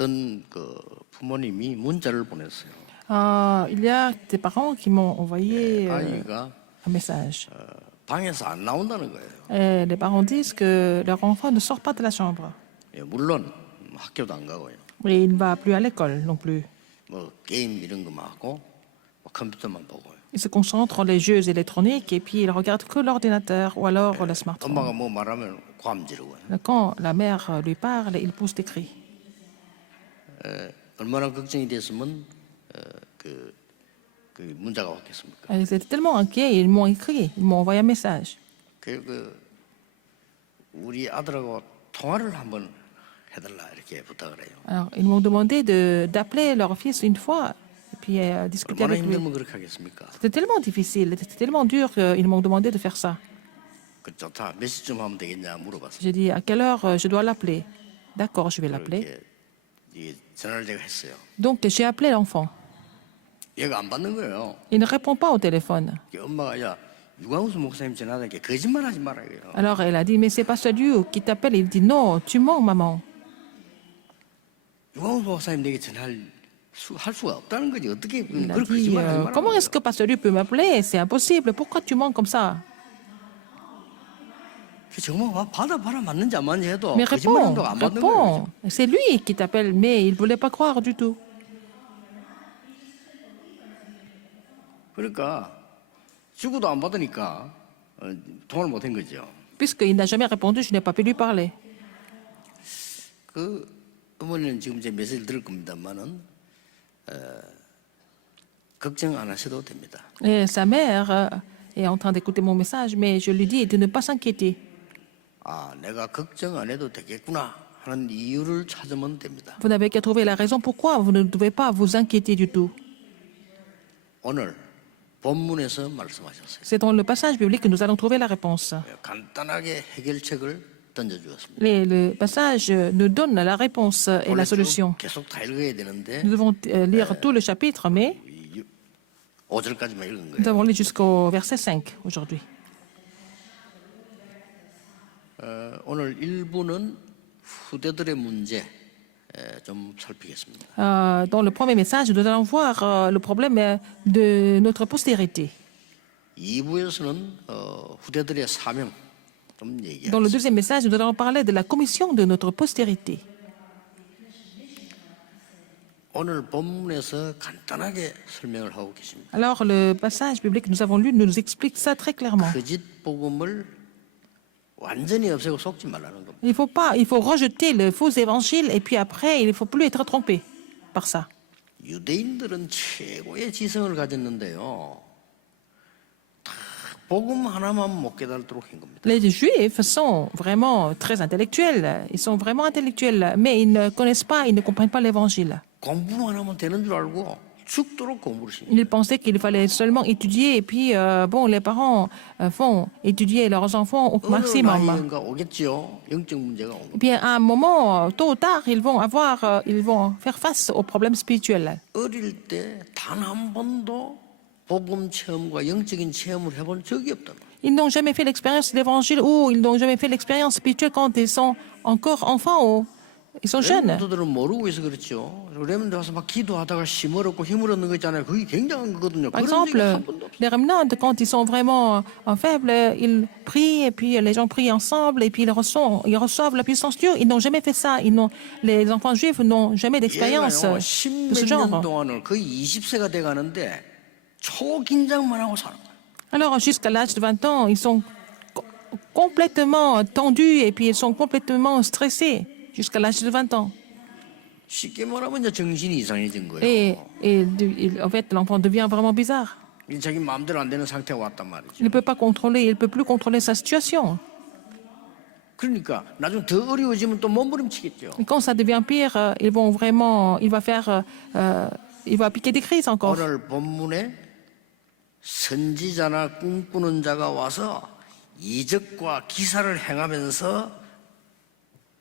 어떤 부모님이 문자를 보냈어요. Il y a des parents qui m'ont envoyé 아이가 un message. 방에서 안 나온다는 거예요. Et les parents disent que leur enfant ne sort pas de la chambre. 물론 학교도 안 가고요. Et il ne va plus à l'école non plus. 뭐 게임 이런 거만 하고 컴퓨터만 보고요. Il se concentre sur les jeux électroniques et puis il regarde que l'ordinateur ou alors le smartphone. 엄마가 뭐 말하면 고함 지르고요. Quand la mère lui parle, il pousse des cris. 얼마나 걱정이 됐으면 그 문자가 왔겠습니까? Ils étaient tellement inquiets, ils m'ont écrit, ils m'ont envoyé un message. 우리 아들하고 통화를 한번 해달라 이렇게 부탁을 해요. Alors, ils m'ont demandé d'appeler leur fils une fois et puis discuter 얼마나 avec lui. 힘들면 그렇게 하겠습니까? C'était tellement difficile, c'était tellement dur qu'ils m'ont demandé de faire ça. 좋다. 몇 시쯤 하면 되겠냐 물어봤어요. J'ai dit à quelle heure je dois l'appeler. D'accord, je vais l'appeler. 이게 전화를 제가 했어요. Donc j'ai appelé l'enfant. 얘가 안 받는 거예요. Il ne répond pas au téléphone. 엄마가 야 유광수 목사님 전화하는 게 거짓말하지 말아요. Alors elle a dit mais c'est pas celui qui t'appelle. Il dit non, tu mens maman. 유광수 목사님 내게 전화할 할 수가 없다는 거지. 어떻게 Il a 그걸 dit 거짓말하지 말아요. comment est-ce que pasteur Dieu peut m'appeler? C'est impossible. Pourquoi tu mens comme ça? 정말 받아봐라 맞는지 안 맞는지 해도 Mais réponds, 거짓말한다고 안 받는 거예요. réponds. C'est lui qui t'appelle, mais il ne voulait pas croire du tout. 그러니까 죽어도 안 받으니까 통화를 못 한 거죠. Puisqu'il n'a jamais répondu, je n'ai pas pu lui parler. 그 어머니는 지금 제 메시지를 들을 겁니다만은 걱정 안 하셔도 됩니다. Et sa mère est en train d'écouter mon message, mais je lui dis de ne pas s'inquiéter. 아, 내가 걱정 안 해도 되겠구나 하는 이유를 찾으면 됩니다. Vous n'avez qu'à trouver la raison pourquoi vous ne devez pas vous inquiéter du tout. 오늘 본문에서 말씀하셨어요. C'est dans le passage biblique que nous allons trouver la réponse. 간단하게 해결책을 던져주었습니다. Le passage nous donne la réponse et la solution. 계속 다 읽어야 되는데 Nous devons lire tout le chapitre, mais 5절까지만 읽은 nous 거예요. avons lu jusqu'au verset 5 aujourd'hui. 오늘 1부는 후대들의 문제 좀 살피겠습니다. Dans le premier message, nous allons voir le problème de notre postérité. 2부에서는 후대들의 사명 좀 Dans le 얘기하겠습니다. deuxième message, nous allons parler de la commission de notre postérité. 오늘 본문에서 간단하게 설명을 하고 계십니다. Alors, le passage biblique que nous avons lu nous explique ça très clairement. 거짓 복음을 완전히 없애고 속지 말라는 겁니다. Il faut rejeter le faux évangile et puis après, il ne faut plus être trompé par ça. 유대인들은 최고의 지성을 가졌는데요. 다 복음 하나만 못 깨달도록 한 겁니다. Les Juifs sont vraiment très intellectuels. Ils sont vraiment intellectuels, mais ils ne connaissent pas, ils ne comprennent pas l'évangile. 공부만 하면 되는 줄 알고 죽도록 공부를 시킵니다. Ils pensaient qu'il fallait seulement étudier et puis, bon, les parents font étudier leurs enfants au 어느 maximum. 나이인가 오겠지요. 영적 문제가 온 Et 겁니다. bien, à un moment, tôt ou tard, ils vont faire face aux problèmes spirituels. 어릴 때 단 한 번도 복음 체험과 영적인 체험을 해본 적이 없다. Ils n'ont jamais fait l'expérience de l'évangile ou ils n'ont jamais fait l'expérience spirituelle quand ils sont encore enfants ou ils sont jeunes. 렘넌트들은 모르고 있어 그렇죠. 렘넌트 와서 막 기도하다가 힘을 얻고 힘을 얻는 거 있잖아요. 그게 굉장한 거거든요. Par 그런 적이 exemple, 한 번도 없어요. les remnants, quand ils sont vraiment faibles, ils prient et puis les gens prient ensemble et puis ils reçoivent la puissance de Dieu. Ils n'ont jamais fait ça. Les enfants juifs n'ont jamais d'expérience 얘가요, de ce 십몇 년 genre. 동안을 거의 20세가 돼 가는데 초긴장만 하고 사는 거예요. Alors, jusqu'à l'âge de 20 ans, ils sont complètement tendus et puis ils sont complètement stressés jusqu'à l'âge de 20 ans. 쉽게 말하면 이제 정신이 이상해진 거예요. En fait, l'enfant devient vraiment bizarre. 자기 마음대로 안 되는 상태가 왔단 Il 말이죠. ne peut pas contrôler, il ne peut plus contrôler sa situation. 그러니까 나중 더 어려워지면 또 몸부림치겠죠. Et quand ça devient pire, il va piquer des crises encore. 오늘 본문에 선지자나 꿈꾸는 자가 와서 이적과 기사를 행하면서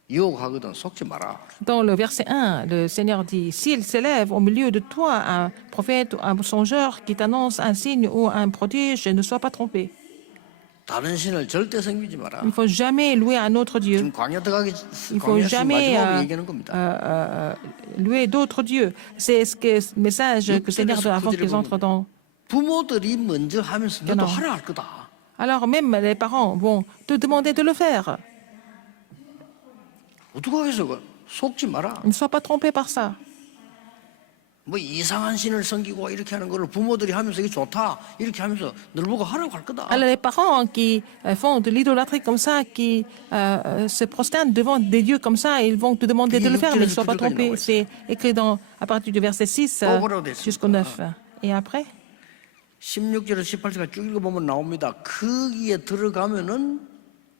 유혹하거든 속지 마라. Dans le verset 1, le Seigneur dit, s'il s'élève au milieu de toi un prophète ou un songeur qui t'annonce un signe ou un prodige, ne sois pas trompé. 다른 신을 절대 섬기지 마라. Il ne faut jamais louer un autre Dieu. 지금 광야 들어가기 Il faut 광야에서 jamais 마지막으로 얘기하는 겁니다. louer d'autres dieux. C'est ce message que le Seigneur donne avant qu'ils entrent dans. 부모들이 먼저 하면서 너도 하라 할 거다. Alors même les parents vont te demander de le faire. 어떻게 해서 속지 마라. Ne sois pas trompé par ça. 뭐 이상한 신을 섬기고 이렇게 하는 거를 부모들이 하면서 이게 좋다 이렇게 하면서 늘 보고 하라고 할 거다. Alors les parents qui font de l'idolâtrie comme ça, qui se prosternent devant des dieux comme ça, ils vont te demander de le faire, mais ne sois pas trompé. C'est écrit à partir du verset 6 jusqu'au 9. Et après 16절에서 18절까지 쭉 읽어보면 나옵니다. 거기에 들어가면은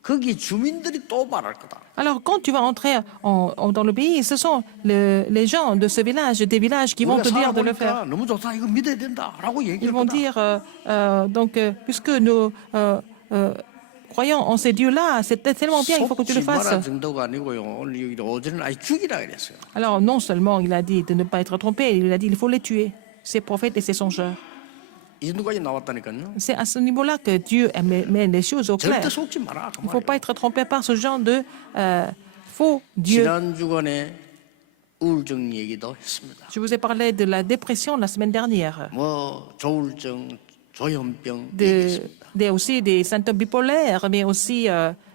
거기 주민들이 또 말할 거다. Alors, quand tu vas entrer dans le pays, ce sont les gens de ce village, des villages qui vont te dire de le faire. 너무 좋다, 이거 믿어야 된다라고 Ils 얘기할 vont 거다. dire, donc, puisque nous croyons en ces dieux-là, c'est tellement bien, il faut que tu le 속지 마라 fasses. 정도가 아니고요. 오늘 여기 오전에 아예 죽이라 그랬어요. Alors, non seulement il a dit de ne pas être trompé, il a dit qu'il faut les tuer, ces prophètes et ces songeurs. 이 정도까지 나왔다니까요. C'est à ce niveau-là que Dieu met les choses au clair. 절대 속지 마라. 그 Il ne faut 말이에요. pas être trompé par ce genre de faux dieux. 지난 주간에 우울증 얘기도 했습니다. Je vous ai parlé de la dépression la semaine dernière, 뭐 조울증, 조현병 de, 얘기했습니다. aussi des symptômes bipolaires, mais aussi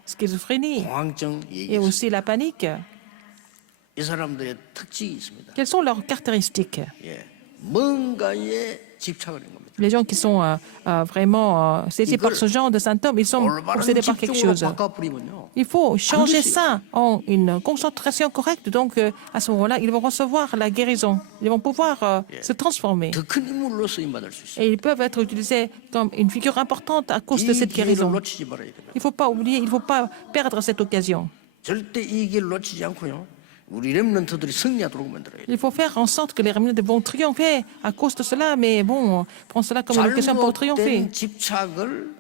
schizophrénie 공황증 et 얘기했습니다. aussi la panique. 이 사람들의 특징이 있습니다. Quelles sont leurs caractéristiques? 예, 뭔가에 집착을 하는 겁니다. Les gens qui sont vraiment saisis par ce genre de symptômes, ils sont 올바른 obsédés par quelque 집중으로 chose. 바꿔버리면요. Il faut changer 반드시 ça en une concentration correcte. Donc, à ce moment-là, ils vont recevoir la guérison. Ils vont pouvoir se transformer. 더 큰 인물로 쓰임받을 수 있어요. Et ils peuvent être utilisés comme une figure importante à cause de 이 cette 기회를 guérison. 놓치지 말아야 됩니다. Il ne faut pas oublier, il ne faut pas perdre cette occasion. 절대 이 기회를 놓치지 않고요. 우리 렘넌트들이 승리하도록 만들어야 돼요. Il faut faire en sorte que les remnants vont triompher à cause de cela, mais bon, prends cela comme une occasion pour triompher. 잘못된 집착을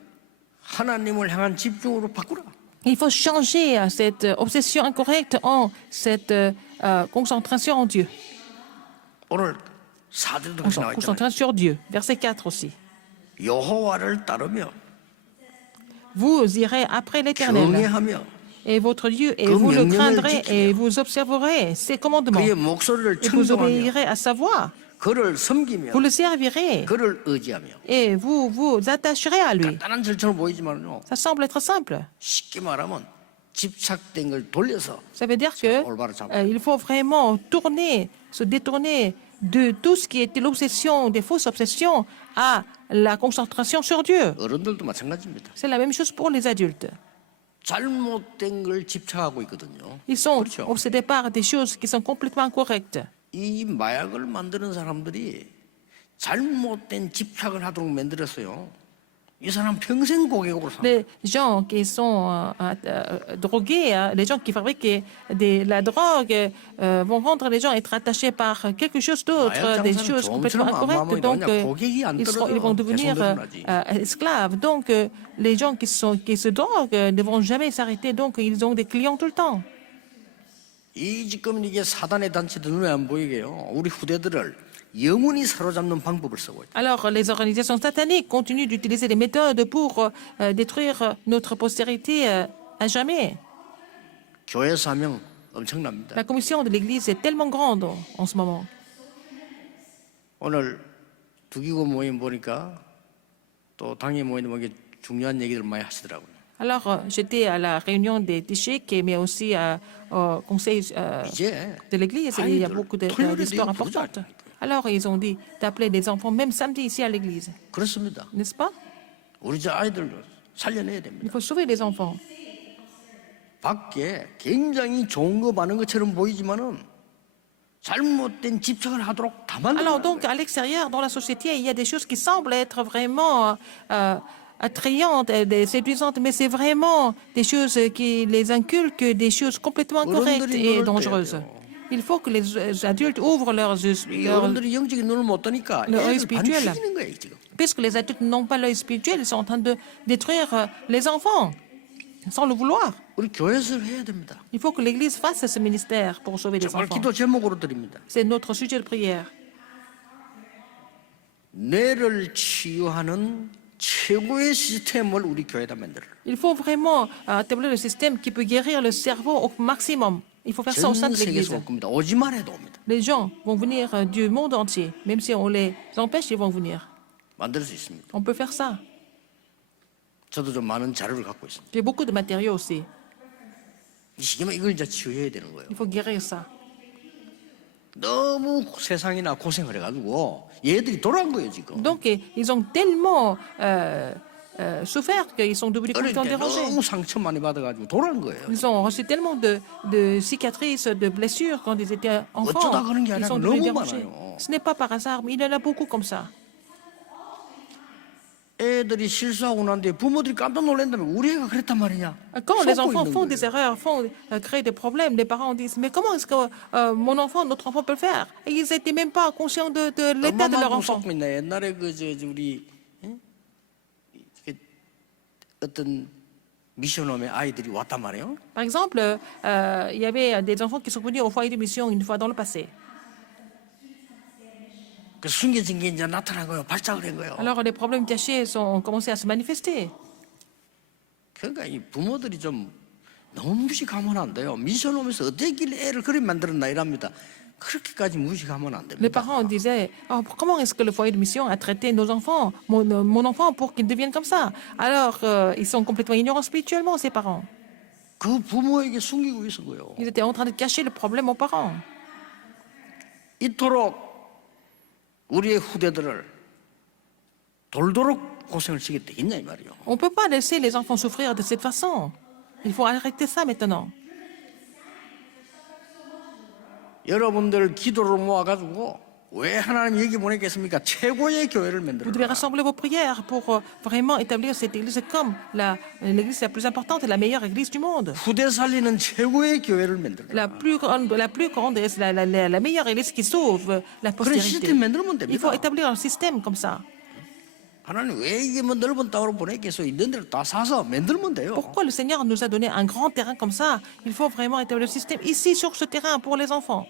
하나님을 향한 집중으로 바꾸라. Il faut changer cette obsession incorrecte en cette concentration en Dieu. 오늘 4절도 그렇게 나와 있잖아요. Concentration sur Dieu. Verset 4 aussi. 여호와를 따르며 Vous irez après l'Éternel 경외하며 et votre Dieu, et vous le craindrez et vous observerez ses commandements. 그의 목소리를 Et vous 청종하며 obéirez à sa voix. 그를 섬기며 Vous le servirez 그를 의지하며. et vous vous attacherez à lui. 간단한 절처럼 보이지만요. Ça semble être simple. 쉽게 말하면 집착된 걸 돌려서 Ça veut dire que il faut vraiment se détourner de tout ce qui était l'obsession, des fausses obsessions, à la concentration sur Dieu. 어른들도 마찬가지입니다. C'est la même chose pour les adultes. 잘못된 걸 집착하고 있거든요. Ils sont 그렇죠. obsédés par des choses qui sont complètement incorrectes. 이 마약을 만드는 사람들이 잘못된 집착을 하도록 만들었어요. 이 사람 평생 고객으로 살아. Les gens qui sont drogués, les gens qui fabriquent la drogue vont rendre les gens être attachés par quelque chose d'autre, des choses complètement incorrectes. Donc, ils vont devenir esclaves. Donc, les gens qui se droguent ne vont jamais s'arrêter. Donc, ils ont des clients tout le temps. 이 지금 이게 사단의 단체들 눈에 안 보이게요. 우리 후대들을 영원히 사로잡는 방법을 쓰고 있다. Alors, les organisations sataniques continuent d'utiliser des méthodes pour détruire notre postérité à jamais. 교회 사명 엄청납니다. La commission de l'Église est tellement grande en ce moment. 오늘 두기고 모임 보니까 또 당회 모임 보니까 중요한 얘기들 많이 하시더라고요. Alors, j'étais à la réunion des Tichèques, mais aussi au conseil 이제 de l'Église, et il y a beaucoup d'histoires importantes. Alors, ils ont dit d'appeler les enfants, même samedi, ici à l'Église. 그렇습니다. N'est-ce pas? 우리 저 아이들 살려내야 Il 됩니다. faut sauver les enfants. 밖에 굉장히 좋은 거 많은 것처럼 보이지만은 잘못된 집착을 하도록 다 Alors, 만들어요. donc, à l'extérieur, dans la société, il y a des choses qui semblent être vraiment attrayantes, séduisantes, mais c'est vraiment des choses qui les inculquent, des choses complètement incorrectes et dangereuses. Il faut que les adultes ouvrent leurs yeux, 어른들이 영적인 눈을 못 뜨니까 le œil 애들 반 spirituel. 죽이는 거예요 지금. Puisque les adultes n'ont pas l'œil spirituel, ils sont en train de détruire les enfants, sans le vouloir. 우리 교회에서 해야 됩니다. Il faut que l'Église fasse ce ministère pour sauver les 정말 enfants. 기도 제목으로 드립니다. C'est notre sujet de prière. 뇌를 치유하는 최고의 시스템을 우리 교회에다 만들어라. Il faut vraiment établir le système qui peut guérir le cerveau au maximum. Il faut faire ça au sein 전 de l'Église. 세계에서 올 겁니다. 오지만 해도 옵니다. Les gens vont venir du monde entier. Même si on les empêche, ils vont venir. 만들 수 있습니다. On peut faire ça. 저도 좀 많은 자료를 갖고 있습니다. J'ai beaucoup de matériaux aussi. 이 시기면 이걸 이제 치유해야 되는 거예요. Il faut guérir ça. 너무 세상이나 고생을 해가지고 얘들이 돌아온 거예요 지금. Donc, ils ont tellement souffert qu'ils sont devenus 어릴 complètement 때 dérangés. 너무 상처 많이 받아가지고 돌아온 거예요. Ils ont reçu tellement de cicatrices, de blessures quand ils étaient enfants. 어쩌다 그런 게 Ils 아니라 sont devenus 너무 dérangés. 많아요. Ce n'est pas par hasard, mais il y en a beaucoup comme ça. 애들이 실수하고 난 뒤에 부모들이 깜짝 놀란다면 우리 애가 그랬단 말이냐. Quand les 속고 enfants 있는 font 거예요. des erreurs, créent des problèmes, les parents disent mais comment est-ce que mon enfant, notre enfant peut le faire? Et ils n'étaient même pas conscients de l'état de leur 엄마만 enfant. 속고 있나. 옛날에 우리 어떤 미션홈에 아이들이 왔단 말이에요. Par exemple, il y avait des enfants qui sont venus au foyer de mission une fois dans le passé. 그 숨겨진 게 이제 나타난 거예요. 발작을 한 거예요. Alors les problèmes cachés ont commencé à se manifester. 그러니까 이 부모들이 좀 너무 무식하면 안 돼요. 미션홈에서 어떻게 길래 애를 그렇게 만들었나 이랍니다. 그렇게까지 무식하면 안 Les 됩니다. parents disaient comment est-ce que le foyer de mission a traité nos enfants, mon enfant, pour qu'ils deviennent comme ça? Alors ils sont complètement ignorants spirituellement, ces parents. 그 부모에게 숨기고 있은 거예요. Ils étaient en train de cacher le problème aux parents. 이토록 우리의 후대들을 돌도록 고생을 시게 되겠냐 이 말이에요. On ne peut pas laisser les enfants souffrir de cette façon. Il faut arrêter ça maintenant. 여러분들 기도를 모아가지고 왜 하나님 여기 보냈겠습니까? 최고의 교회를 만들어. Vous devez rassembler vos prières pour vraiment établir cette église comme l'église la plus importante et la meilleure église du monde. 후대 살리는 최고의 교회를 만들어. La plus grande, la meilleure église qui sauve la 그런 postérité. 시스템 만들면 Il faut 됩니다. établir un système comme ça. 하나님 왜 이게 뭐 넓은 땅으로 보냈겠어? 있는 데를 다 사서 만들면 돼요. Pourquoi le Seigneur nous a donné un grand terrain comme ça? Il faut vraiment établir le système ici sur ce terrain pour les enfants.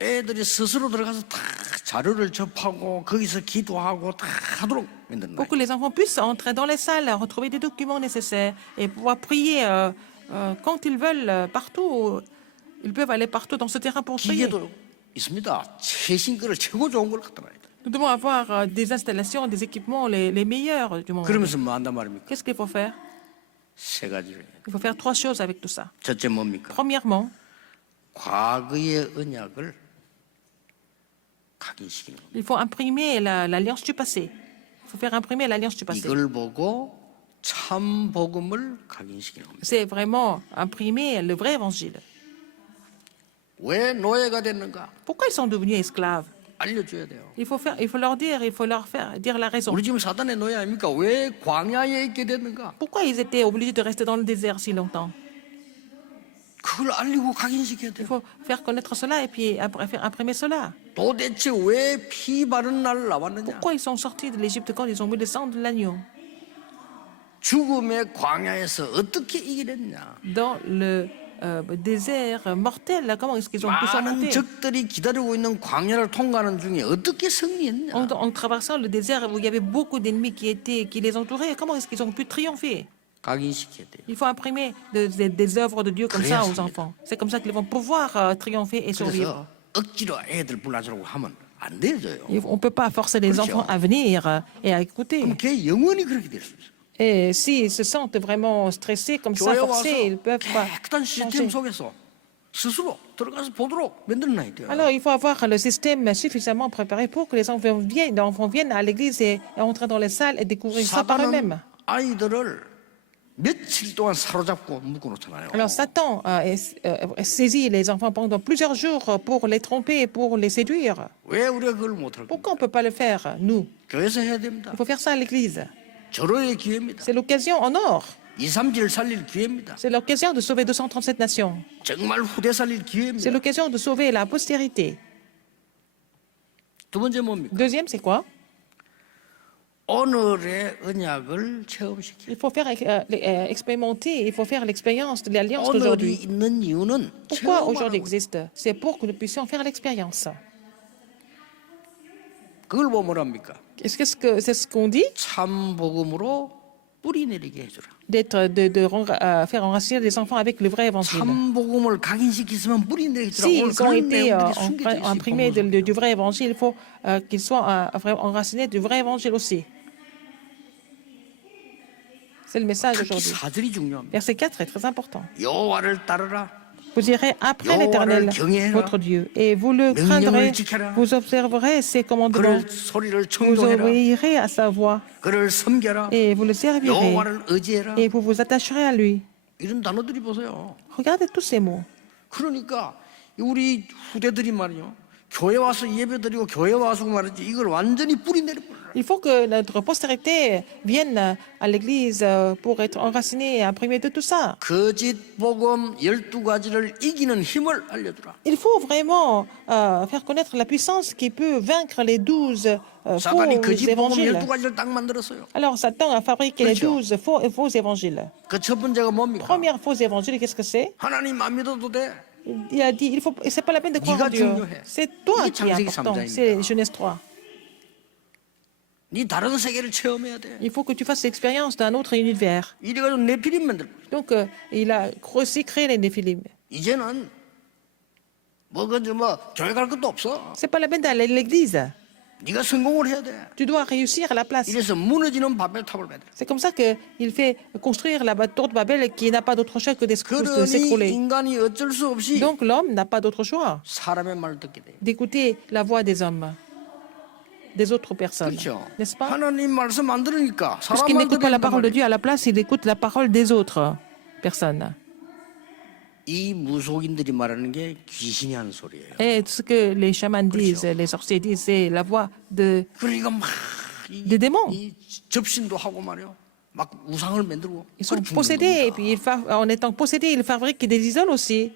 애들이 스스로 들어가서 다 자료를 접하고 거기서 기도하고 다 하도록 만든다. Pour que les enfants puissent entrer dans les salles, retrouver des documents nécessaires et pouvoir prier quand ils veulent partout. Ils peuvent aller partout dans ce terrain pour prier. 기계도 있습니다. 최신 거를 최고 좋은 걸 갖다 놔야 돼. Nous devons avoir des installations, des équipements les meilleurs du monde. 그러면서 뭐 한단 말입니까? Qu'est-ce qu'il faut faire? 세 가지를. Il faut faire 3 choses avec tout ça. 첫째 뭡니까? Premièrement, 과거의 언약을 각인시키는 겁니다. il faut imprimer l'alliance du passé. Il faut faire imprimer l'alliance du passé. 이걸 보고 참 복음을 각인시키는 겁니다. C'est vraiment imprimer le vrai évangile. 왜 노예가 됐는가? Pourquoi ils sont devenus esclaves? 알려줘야 돼요. Il faut leur dire, il faut leur faire dire la raison. 우리 지금 사단의 노예 아닙니까? 왜 광야에 있게 됐는가? Pourquoi ils étaient obligés de rester dans le désert si longtemps? 그걸 알리고 각인시켜야 Il 돼요. faut faire connaître cela et puis faire imprimer cela. 도대체 왜 피 바른 날 나왔느냐? Pourquoi ils sont sortis de l'Égypte quand ils ont mis le sang de l'agneau? 죽음의 광야에서 어떻게 이기랬냐? Dans le désert mortel, comment est-ce qu'ils ont pu 많은 surmonter? 적들이 기다리고 있는 광야를 통과하는 중에 어떻게 승리했냐? En traversant le désert où il y avait beaucoup d'ennemis qui les entouraient, comment est-ce qu'ils ont pu triompher? 각인시켜야 돼요. Il faut imprimer des œuvres de Dieu comme ça aux 그래야 enfants. C'est comme ça qu'ils vont pouvoir triompher et survivre. 그래서 억지로 애들 불러주려고 하면 안 되져요. On ne peut pas forcer les enfants à venir et à écouter. 그럼 걔 영원히 그렇게 될 수 있어요. Et s'ils se sentent vraiment stressés comme ça, 교회 와서 forcés, ils ne peuvent pas 깨끗한 시스템 changer. 속에서 스스로 들어가서 보도록 만들어놔야 돼요. Alors, il faut avoir le système suffisamment préparé pour que les enfants viennent à l'église et entrent dans les salles et découvrir ça par 사단은 eux-mêmes. 아이들을 며칠 동안 사로잡고 묶어놓잖아요. Alors, Satan saisit les enfants pendant plusieurs jours pour les tromper, pour les séduire. 왜 우리가 그걸 못할까? Pourquoi on ne peut pas le faire, nous? 교회에서 해야 됩니다. Il faut faire ça à l'église. 절호의 기회입니다. C'est l'occasion en or. 2, 3질 살릴 기회입니다. C'est l'occasion de sauver 237 nations. 정말 후대 살릴 C'est 기회입니다. l'occasion de sauver la postérité. 두 번째 뭡니까? Deuxième, c'est quoi? 오늘의 언약을 체험시켜. Il faut faire expérimenter, il faut faire l'expérience de l'alliance 오늘이 d'aujourd'hui. 있는 이유는 Pourquoi aujourd'hui 체험하는 거예요. existe? C'est pour que nous puissions faire l'expérience. 그걸 보면 뭐랍니까? C'est ce qu'on dit, 참 복음으로 뿌리 내리게 해주라. faire enraciner des enfants avec le vrai évangile. 참 복음을 각인시키면 뿌리 내리게 해주라. Si 오늘 ils ont 그런 été 내용들이 숨겨져 있어요. imprimés du vrai évangile, il faut qu'ils soient enracinés du vrai évangile aussi. C'est le message 특히 aujourd'hui. 4절이 중요합니다. Verset 4 est très important. 여호와를 따르라. Vous irez après l'Éternel, votre Dieu, et vous le craindrez, vous observerez ses commandements, 그를 소리를 vous 청종해라. obéirez à sa voix, 그를 섬겨라. et vous le servirez, 여호와를 의지해라. et vous vous attacherez à lui. 이런 단어들이 보세요. Regardez tous ces mots. 그러니까 우리 후대들이 말이요. 교회 와서 예배드리고 교회 와서 말이지 이걸 완전히 뿌리 내려버려. Il faut que notre postérité vienne à l'Église pour être enracinée et imprégnée de tout ça. 거짓 복음 12가지를 이기는 힘을 알려주라. Il faut vraiment faire connaître la puissance qui peut vaincre les 12 사단이 faux 거짓 복음 évangiles. 12가지를 딱 만들었어요. Alors Satan a fabriqué les 그렇죠. 12 faux évangiles. 그 첫 번째가 뭡니까? Premier faux évangile, qu'est-ce que c'est? 하나님 안 믿어도 돼. Il a dit, c'est pas la peine de croire en 네가 Dieu. 중요해. C'est toi 이게 qui est 창세기 important. 3장입니다. C'est Genèse 3. 네 다른 세계를 체험해야 돼. Il faut que tu fasses l'expérience d'un autre univers. 이래가지고 네피림 만들. Donc, il a aussi créé les Néphilim. 이제는 뭐 교회 갈 것도 없어. C'est pas la peine d'aller à l'église. 네가 성공을 해야 돼. Tu dois réussir à la place. 이래서 무너지는 바벨탑을 만들. C'est comme ça qu'il fait construire la tour de Babel qui n'a pas d'autre choix que de 그러니 s'écrouler. 인간이 어쩔 수 없이 Donc, l'homme n'a pas d'autre choix 사람의 말을 듣게 돼. d'écouter la voix des hommes, des autres personnes. 그렇죠. N'est-ce pas? 하나님 말씀 안 들으니까 Puisqu'il 사람 말 n'écoute pas la 듣는단 parole de 말이에요. Dieu à la place, il écoute la parole des autres personnes. 이 무속인들이 말하는 게 귀신이 하는 소리예요. Et ce que les chamans disent, les sorciers disent, c'est la voix de, 그러니까 막 des démons. 이 접신도 하고 말이요. 막 우상을 만들고. Ils sont 그걸 죽는 possédés, et 겁니다. puis en étant possédés, ils fabriquent des idoles aussi.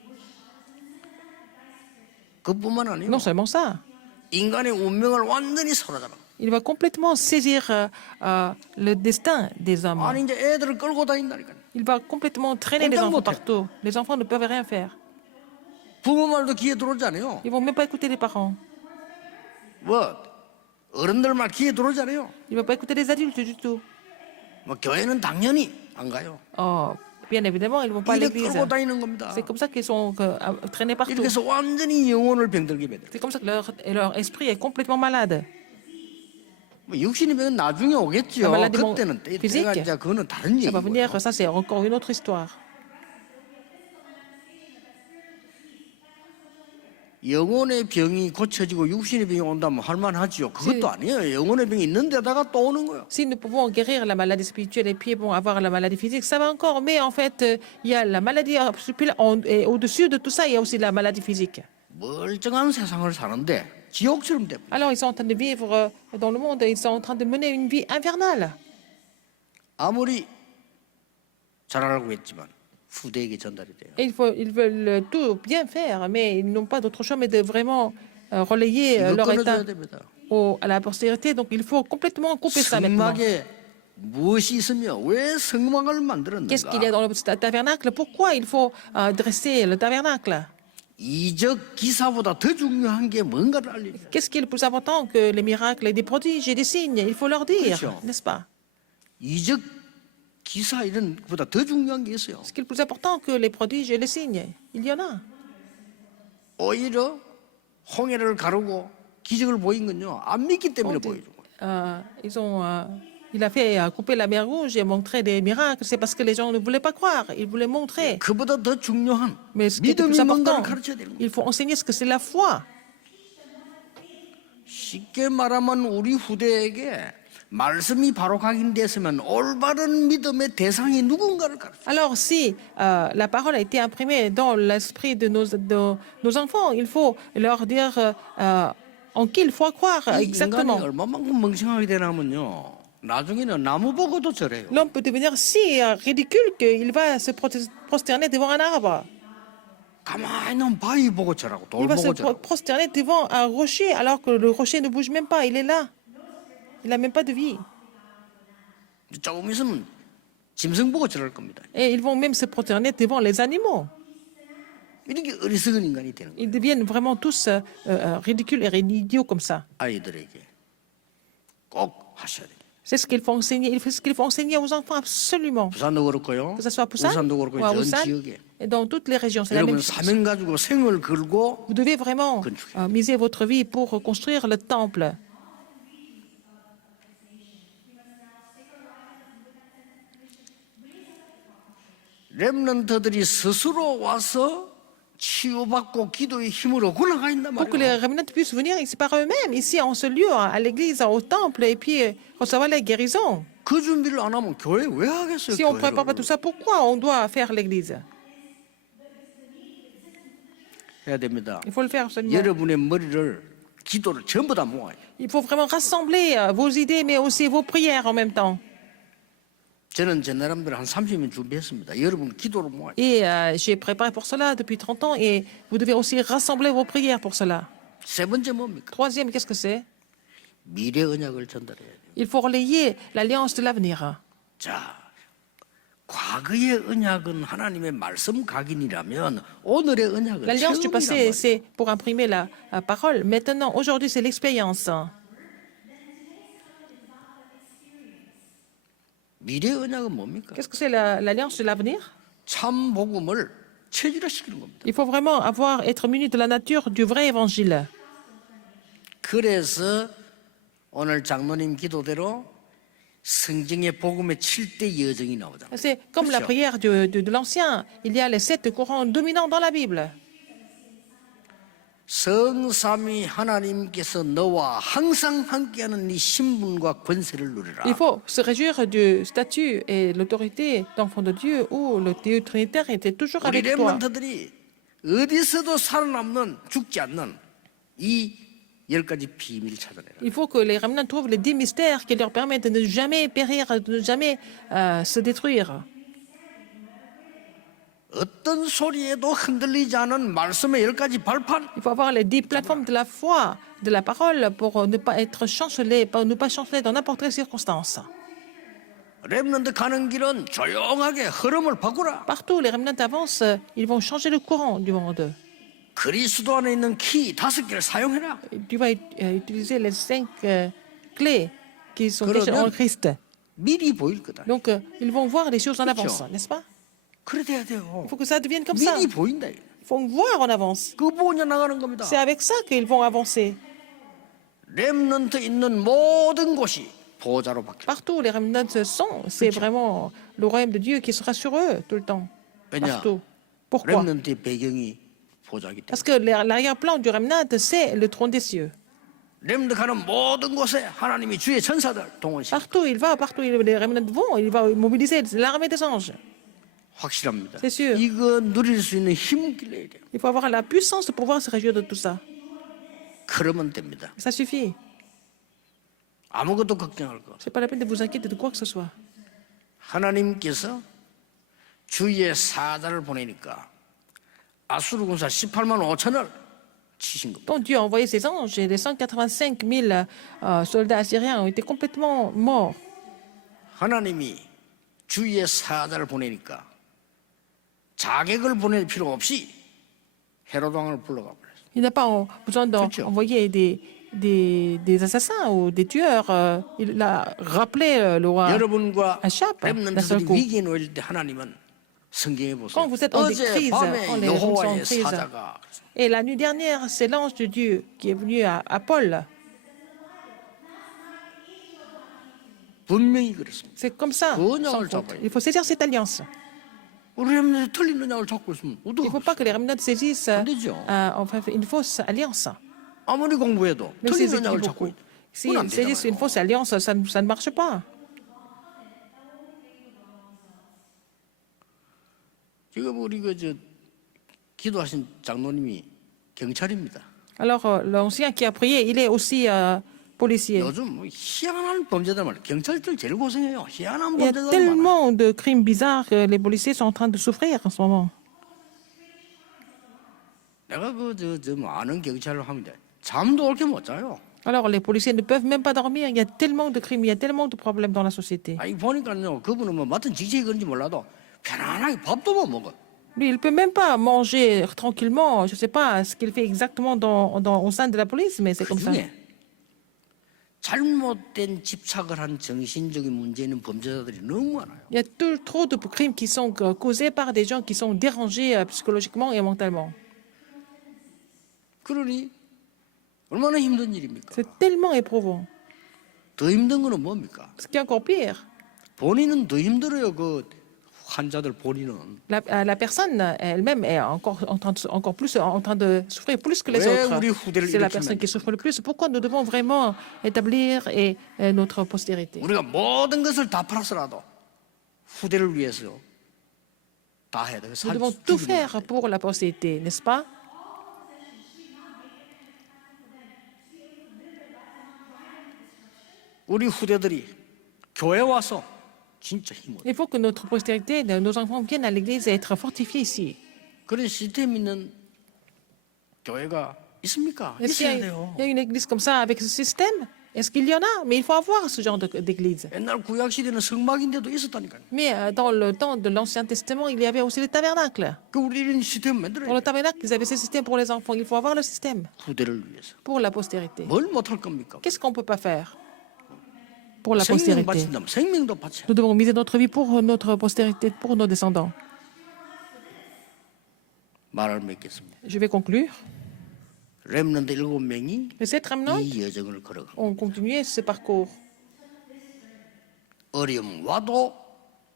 그뿐만 아니고 Non seulement ça, 인간의 운명을 완전히 사로잡아. il va complètement saisir le destin des hommes. 아니 이제 애들을 끌고 다닌다니까. Il va complètement traîner les enfants partout. Les enfants ne peuvent rien faire. 부모 말도 귀에 들어오지 않아요. Ils vont même pas écouter les parents. 뭐 어른들 말 귀에 들어오지 않아요. Ils vont pas écouter les adultes du tout. 뭐 교회는 당연히 안 가요. Oh, bien évidemment, ils vont pas à 이렇게 l'église. 끌고 다니는 겁니다. C'est comme ça qu'ils sont traînés partout. 이렇게 해서 완전히 영혼을 병들게 만들어요. C'est comme ça que leur esprit est complètement malade. 뭐 육신의 병은 나중에 오겠죠. La maladie 그때는 때가 physique, 이제 그거는 다른 Ça va 얘기고요. venir, ça c'est encore une autre histoire. 영혼의 병이 고쳐지고 육신의 병이 온다면 할만하지요. 그것도 아니에요. 영혼의 병이 있는 데다가 또 오는 거예요. Si nous pouvons guérir la maladie spirituelle et puis bon, avoir la maladie physique, ça va encore. Mais en fait, il y a la maladie spirituelle et au-dessus de tout ça, il y a aussi la maladie physique. 멀쩡한 세상을 사는데 지옥처럼 돼. Alors, ils sont en train de vivre dans le monde, ils sont en train de mener une vie infernale. 아무리 잘하라고 했지만 후대에게 전달이 돼요. Et ils veulent tout bien faire, mais ils n'ont pas d'autre choix mais de vraiment relayer 이거 leur état 끊어줘야 됩니다. à la postérité. Donc, il faut complètement couper ça maintenant. 성막에 무엇이 있으며 왜 성막을 Qu'est-ce qu'il y a 만들었는가? dans le tabernacle? Pourquoi il faut dresser le tabernacle? 이적 기사보다 더 중요한 게 뭔가를 알려줘요. Qu'est-ce qui est le plus important que les miracles et des prodiges et des signes? Il faut leur dire, 그렇죠. n'est-ce pas? 이적 기사 이런 것보다 더 중요한 게 있어요. Ce qui est le plus important que les prodiges et les signes? Il y en a. 오히려 홍해를 가르고 기적을 보인 건요 안 믿기 때문에 보여준 거예요. Il a fait couper la mer Rouge et montrer des miracles. C'est parce que les gens ne voulaient pas croire. Ils voulaient montrer. 그보다 더 중요한 Mais ce qui est le plus 믿음이 important, 뭔가를 가르쳐야 되는 거예요. il faut enseigner ce que c'est la foi. 쉽게 말하면 우리 후대에게 말씀이 바로 각인됐으면 올바른 믿음의 대상이 누군가를 가르쳐. Alors, si la parole a été imprimée dans l'esprit de nos enfants, il faut leur dire en qui il faut croire 인간이 exactement. 얼마만큼 멍청하게 되냐면요. 나중에는 나무 보고도 절해요. L'homme peut devenir si ridicule qu'il va se prosterner devant un arbre. 가만히 있는 바위 보고 절하고 돌 Il va se 보고 절하고. prosterner devant un rocher alors que le rocher ne bouge même pas. Il est là. Il n'a même pas de vie. 조금 있으면 짐승 보고 절할 겁니다. Et ils vont même se prosterner devant les animaux. 이렇게 어리석은 인간이 되는 거예요. Ils deviennent vraiment tous ridicules et idiots comme ça. 아이들에게 꼭 하셔야 돼요. C'est ce qu'il faut enseigner. C'est ce qu'il faut enseigner aux enfants absolument. 부산도 그렇고요. Que ce soit à Busan 울산도 그렇고 ou à 전 Busan 지역에 et dans toutes les régions, c'est la même 여러분 chose. 사명 가지고 생을 걸고 Vous devez vraiment miser votre vie pour construire le temple. 렘넌트들이 스스로 와서 치유받고 기도의 힘으로 올라가 있단 Pour que les 말이에요. remnants puissent venir ici par eux-mêmes, ici en ce lieu, à l'église, au temple, et puis recevoir la guérison. 그 준비를 안 하면 교회 왜 하겠어요? Si on ne prépare pas tout 교회를 ça, pourquoi on doit faire l'église? 해야 됩니다. Il faut le faire seulement. 여러분의 머리를 기도를 전부 다 모아요. Il faut vraiment rassembler vos idées, mais aussi vos prières en même temps. 저는 제 나름대로 한 30년 준비했습니다. 여러분 기도를 모아요. Et j'ai préparé pour cela depuis 30 ans, et vous devez aussi rassembler vos prières pour cela. 세 번째 뭡니까? Troisième, qu'est-ce que c'est? 미래 언약을 전달해야 돼요. Il faut relayer l'alliance de l'avenir. 자, 과거의 언약은 하나님의 말씀 각인이라면 오늘의 언약은 L'alliance du passé, 체험이란 말이에요. c'est pour imprimer la parole. Maintenant, aujourd'hui, c'est l'expérience. 미래 언약은 뭡니까? Qu'est-ce que c'est l'alliance de l'avenir? 참 복음을 체질화시키는 겁니다. Il faut vraiment être muni de la nature du vrai évangile. 그래서 오늘 장로님 기도대로 성경의 복음의 7대 여정이 나오잖아요. C'est comme la 그렇죠? prière de l'Ancien. Il y a les 7 courants dominants dans la Bible. 성삼위 하나님께서 너와 항상 함께하는 네 신분과 권세를 누리라. Il faut se réjouir du statut et l'autorité d'enfant de Dieu où le Dieu trinitaire était toujours 우리 avec toi. 렘넌트들이 어디서도 살아남는 죽지 않는 이 10가지 비밀 찾아내라. Il faut que les remnants trouvent les 10 mystères qui leur permettent de ne jamais périr, de ne jamais se détruire. 어떤 소리에도 흔들리지 않은 말씀의 10가지 발판. Il faut avoir les 10 plateformes de la foi, de la parole, pour ne pas être chancelé, pour ne pas chanceler dans n'importe quelle circonstance. 렘넌트 가는 길은 조용하게 흐름을 바꾸라. Partout où les remnants avancent, ils vont changer le courant du monde. 그리스도 안에 있는 키 5개를 사용해라. Tu vas utiliser les 5 clés qui sont déjà en Christ. 미리 보일 거다. Donc, ils vont voir les choses en 그렇죠. avance, n'est-ce pas? 그래 돼야 돼요. Il faut que ça devienne comme ça. 미리 보인다. Ils vont voir en avance. 그 보냐 나가는 겁니다. C'est avec ça qu'ils vont avancer. 렘넌트 있는 모든 곳이 보좌로 바뀌어. Partout où les remnants sont, c'est vraiment le royaume de Dieu qui sera sur eux tout le temps. 왜냐? Partout. Pourquoi? 렘넌트의 배경이 보좌이기 때문에. Parce que l'arrière-plan du remnant, c'est le trône des cieux. 렘넌트 가는 모든 곳에 하나님이 주의 전사들 동원시켜. Partout où il va, partout où les remnants vont, il va mobiliser l'armée des anges. 확실합니다. C'est sûr. 이거 누릴 수 있는 힘을 길러야 돼요. Il faut avoir la puissance de pouvoir se réjouir de tout ça. 그러면 됩니다. Ça suffit. 아무것도 걱정할 거. C'est pas la peine de vous inquiéter de quoi que ce soit. 하나님께서 주의 사자를 보내니까 아수르 군사 18만 5천을 치신 겁니다. Donc Dieu a envoyé ses anges et les 185 000 soldats assyriens ont été complètement morts. 하나님이 주의 사자를 보내니까 자객을 보낼 필요 없이 헤롯 왕을 불러가 버렸어요. Il n'a pas besoin 그렇죠. d'envoyer des assassins ou des tueurs. Il a rappelé le roi 여러분과 Achab d'un seul 렘넌트들이 coup. 위기에 놓일 때 하나님은 성경에 보세요. Quand vous êtes en crise, 어젯밤에 quand les gens sont en 여호와의 crise. 사자가 Et la nuit dernière, c'est l'ange de Dieu qui est venu à Paul. 분명히 그렇습니다. C'est comme ça. 그 언약을 sans faute. 잡아야 Il faut saisir cette alliance. 우리 렘넌트 틀린 언약을 잡고 있으면 Il ne faut pas que les remnants saisissent 안 되죠. enfin, une fausse alliance. 아무리 공부해도 Même 틀린 s'ils étudient 언약을 잡고 beaucoup. 있 S'ils saisissent une fausse alliance, ça ne marche pas. 지금 우리 저 기도하신 장로님이 경찰입니다. Alors, l'ancien qui a prié, il est aussi policier. 요즘 뭐 희한한 범죄들 말이에요. 경찰들 제일 고생해요. 희한한 Il y a 범죄들 많아요. tellement de crimes bizarres que les policiers sont en train de souffrir en ce moment. 내가 저 아는 경찰을 하면 돼. 잠도 옳게 못 자요. Alors, les policiers ne peuvent même pas dormir. Il y a tellement de crimes, il y a tellement de problèmes dans la société. 아니 보니까요. 그분은 뭐 맡은 직책이 그런지 몰라도 편안하게 밥도 못 먹어. Lui, il ne peut même pas manger tranquillement. Je ne sais pas ce qu'il fait exactement au sein de la police, mais c'est comme ça. 그중에 잘못된 집착을 한 정신적인 문제 있는 범죄자들이 너무 많아요. Il y a trop de crimes qui sont causés par des gens qui sont dérangés psychologiquement et mentalement. 그러니 얼마나 힘든 일입니까? C'est tellement éprouvant. 더 힘든 거는 뭡니까? Ce qui est encore pire, 본인은 더 힘들어요. 그 환자들 본인은. la personne elle-même est encore plus en train de souffrir plus que les 왜 autres. 우리 후대를 C'est la 일으키면 personne 안 qui souffre le plus. Pourquoi nous devons vraiment établir notre postérité? 우리가 모든 것을 다 팔아서라도 후대를 위해서 다 해야 돼요. Nous devons tout faire pour la postérité, n'est-ce pas? 우리 후대들이 교회 와서 진짜 힘을. Il faut que notre postérité, nos enfants viennent à l'église et être fortifiés ici. 그런 시스템 있는 교회가 있습니까? Est-ce qu'il y 있어야 a, 돼요. il y a une église comme ça avec ce système? Est-ce qu'il y en a? Mais il faut avoir ce genre d'église. 옛날 구약 시대는 성막인데도 있었다니까요. Mais dans le temps de l'Ancien Testament, il y avait aussi le tabernacle. 그 우리 이런 시스템 Pour 만들어야 le 돼. tabernacle, ils avaient ce système pour les enfants. Il faut avoir le système 후대를 위해서. pour la postérité. 뭘 못할 겁니까? Qu'est-ce qu'on ne peut pas faire pour la 생명 postérité? 바친다면 생명도 바쳐야 돼. Nous devons miser notre vie pour notre postérité, pour nos descendants. 말을 맺겠습니다. Je vais conclure. 렘넌트 7명이 Les 7 remnants 이 여정을 걸어가. ont continué ce parcours. 어려움 와도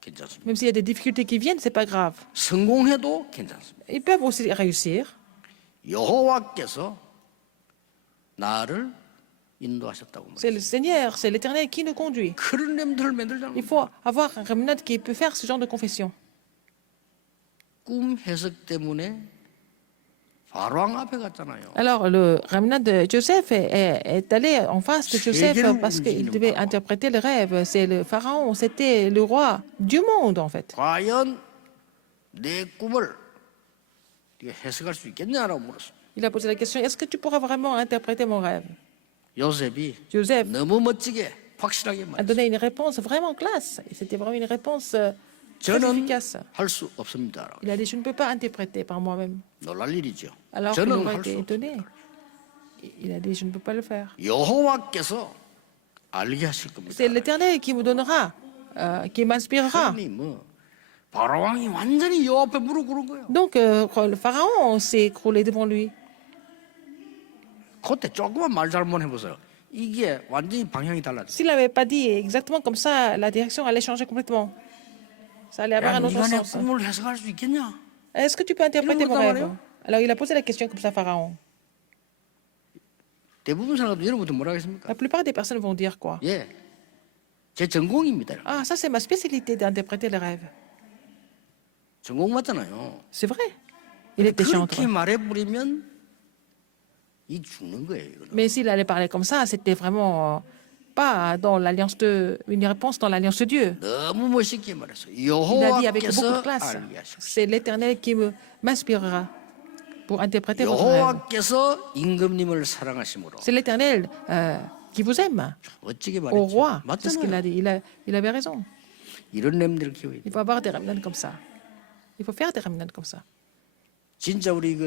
괜찮습니다. Même s'il y a des difficultés qui viennent, ce n'est pas grave. 성공해도 괜찮습니다. Ils peuvent aussi réussir. 여호와께서 나를 인도하셨다고 말해요. C'est le Seigneur, c'est l'Éternel qui nous conduit. 그런 렘들을 만들자는 Il faut avoir un remnant qui peut faire ce genre de confession. 꿈 해석 때문에 바로왕 앞에 갔잖아요. Alors, le remnant de Joseph est allé en face de Joseph parce qu'il devait interpréter le rêve. C'est le pharaon, c'était le roi du monde, en fait. 과연 내 꿈을 네가 해석할 수 있겠냐라고 물었어요. Il a posé la question, est-ce que tu pourras vraiment interpréter mon rêve? 요셉이 Joseph 너무 멋지게 확실하게 a 말했어요. donné une réponse vraiment classe. Et c'était vraiment une réponse très 저는 efficace. 할 수 없습니다. Il a dit, je ne peux pas interpréter par moi-même. 놀랄 일이죠. Alors qu'il 저는 aurait 할 수 été étonné. 없습니다. Il a dit, je ne peux pas le faire. 여호와께서 알게 하실 겁니다. C'est l'Éternel qui me donnera, qui m'inspirera. 그러니 뭐 바로왕이 완전히 여호와 앞에 무릎 꿇은 거예요. Donc, le pharaon s'est écroulé devant lui. 그때 조금만 말 잘못 해보세요. 이게 완전히 방향이 달라져. S'il n'avait pas dit exactement comme ça, la direction allait changer complètement. Ça allait avoir 야, un autre 네가 내 sens. 꿈을 해석할 수 있겠냐? Est-ce que tu peux interpréter Il mon a rêve? demandé. Alors, il a posé la question comme ça, Pharaon. 대부분 사람들 여러분들 뭐라 하겠습니까? La plupart des personnes vont dire quoi? 예, 제 전공입니다. Ah, ça, c'est ma spécialité d'interpréter les rêves. 전공 맞잖아요. C'est vrai. Il était chantre. 그렇게 말해버리면 이 죽는 거예요. 이거는. Mais s'il allait parler comme ça, c'était vraiment pas dans l'alliance de, une réponse dans l'alliance de Dieu. 너무 멋있게 말했어요. Il a dit avec beaucoup 여호와께서 de classe. 알게 하시고 C'est l'Éternel qui m'inspirera pour interpréter votre rêve. 여호와께서 임금님을 사랑하심으로 C'est l'Éternel qui vous aime. 멋지게 Au roi, 말했죠. c'est ce qu'il a 맞잖아요. dit. Il avait raison. 이런 렘들을 키워야 돼. Il faut avoir des remnants comme ça. Il faut faire des remnants comme ça. 진짜 우리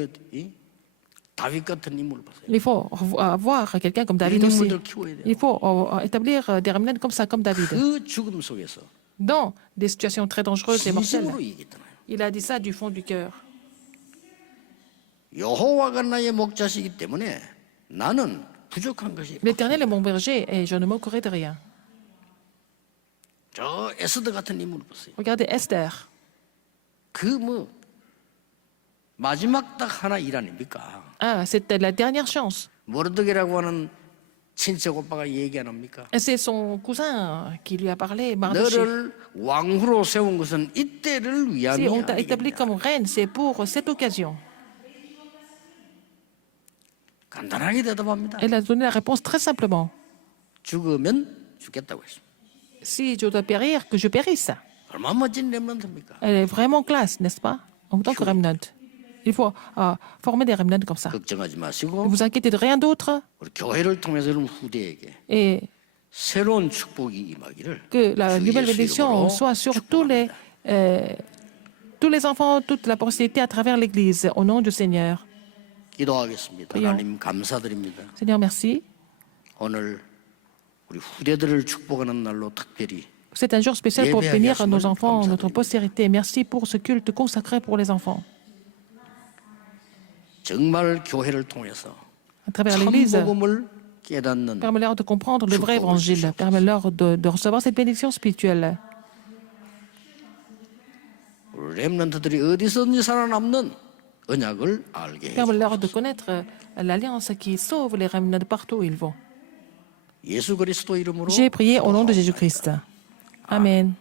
다윗 같은 인물을 보세요. Il faut avoir quelqu'un comme David 이런 aussi. 인물들 키워야 돼요. Il faut établir des remnants comme ça, comme David. 그 죽음 속에서 Dans des situations très dangereuses et mortelles. 진심으로 얘기했잖아요. Il a dit ça du fond du cœur. 여호와가 나의 목자시기 때문에 나는 부족한 것이 없다. L'Éternel est mon berger et je ne manquerai de rien. 저 에스더 같은 인물을 보세요. Regardez Esther. 마지막 딱 하나 일 아닙니까? Ah, c'était la dernière chance. 모르드게라고 하는 친척 오빠가 얘기 안 합니까? Et c'est son cousin qui lui a parlé, Mardoché. 너를 왕후로 세운 것은 이때를 Si 위함이 on t'a établi 아니겠냐. comme reine, c'est pour cette occasion. 간단하게 대답합니다. Elle a donné la réponse très simplement. 죽으면 죽겠다고 했습니다. Si je dois périr, que je périsse. 얼마나 멋진 렘넌트입니까? Elle est vraiment classe, n'est-ce pas? En tant que remnant. Il faut former des remnants comme ça. 걱정하지 Ne 마시고 vous inquiétez de rien d'autre 우리 교회를 통해서 여러분 후대에게 et 새로운 축복이 임하기를 que la 주 nouvelle 예수 bénédiction 이름으로 soit sur 축복합니다. tous les enfants, toute la postérité à travers l'Église, au nom du Seigneur. 기도하겠습니다. Prions. 하나님 감사드립니다. Seigneur, merci. 오늘 우리 후대들을 축복하는 날로 특별히 C'est un jour spécial pour 예배하게 bénir nos 하심을 enfants, notre 감사드립니다. postérité. Merci pour ce culte consacré pour les enfants. 정말 교회를 통해서 À travers l'Église, 참복음을 깨닫는 permets-leur de comprendre le vrai évangile. Permets-leur de recevoir cette bénédiction spirituelle. 렘넌트들이 어디서든지 살아남는 언약을 알게 해주옵소서. Permets-leur de connaître l'alliance qui sauve les remnants de partout où ils vont. 예수 그리스도 이름으로 J'ai prié au nom de Jésus-Christ. Amen.